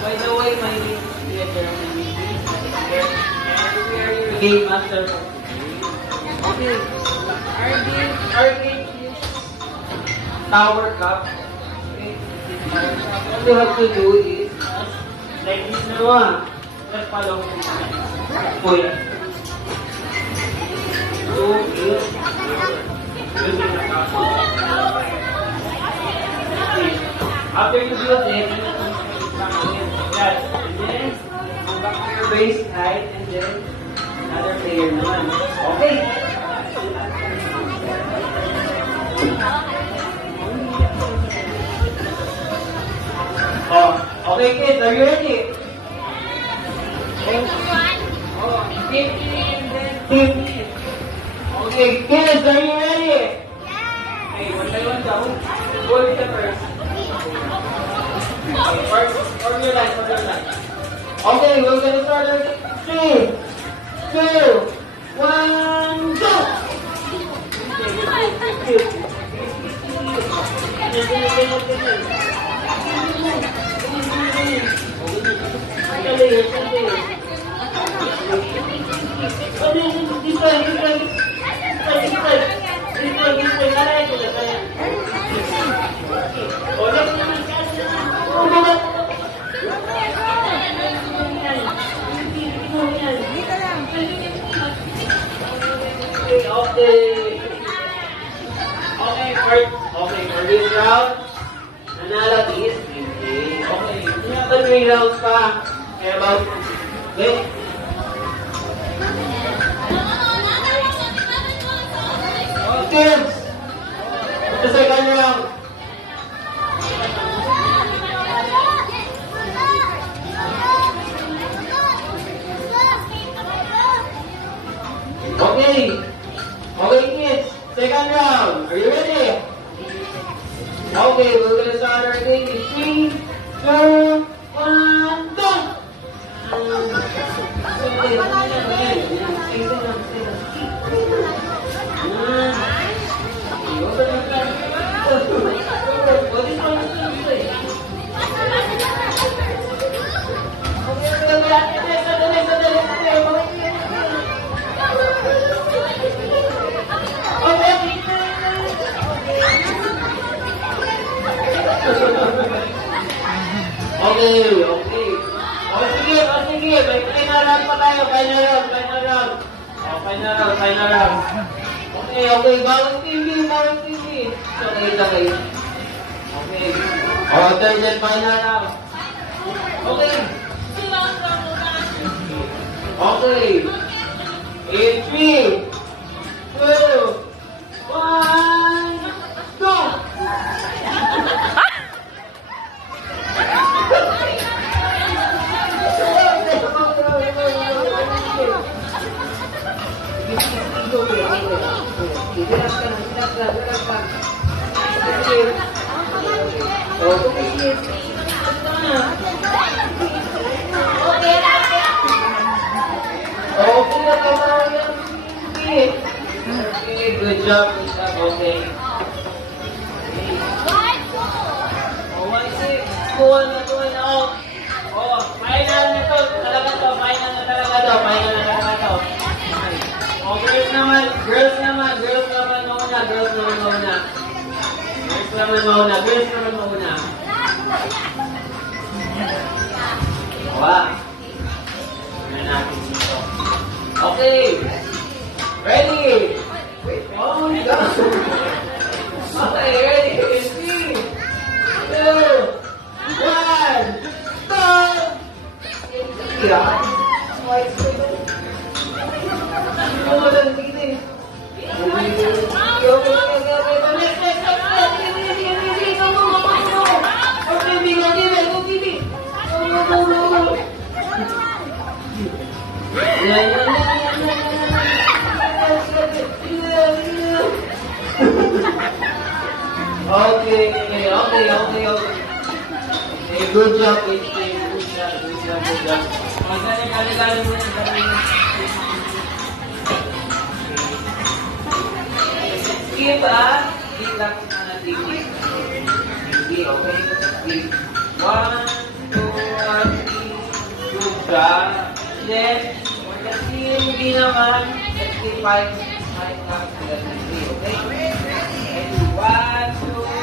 By the way, my name is Peter and we are your game master for today. Okay. Our game is Tower Cup. Okay. What you have to do is like this na one. Just follow me. Point. Two is using the cup. After you do this, yes, and then go back to your base height and then another player naman. Okay. Oh, okay kids, are you ready? Oh, 15 and then 15. Okay, kids, are you ready? Okay, one by one down. Go with the first. Or your line, or your line. Okay, we're gonna start our 3, 2, 1, go! Okay, for this round, nanalo is 50. Okay, tinatag may rounds pa. Kaya about, okay? Okay, the second round. Okay, okay kids, second round. Are you ready? Okay, we're gonna start our game in 3, 2, 1, go! Okay, okay. O sige, may final round pa tayo, final round. Final round. Okay, bawang TV. Okay. O, third and final round. Okay. Okay. In 3, 2, 1, go! Okay, good job. Okay. Oh, 1-6. 2-1 out. Oh, final na to. Final na talaga to. Oh, girls naman mauna. Wow. Tignan natin dito. Okay. Ready? Oh my God. Okay, ready? 3, 2, 1, go! Yeah. Okay. Good job, good job. Magaling mo na. Skip, skip lang na TV. Okay? Skip. 1, 2, 1. ba? Then, for the team B naman, let's say 5 times the 3, okay? And 1, 2,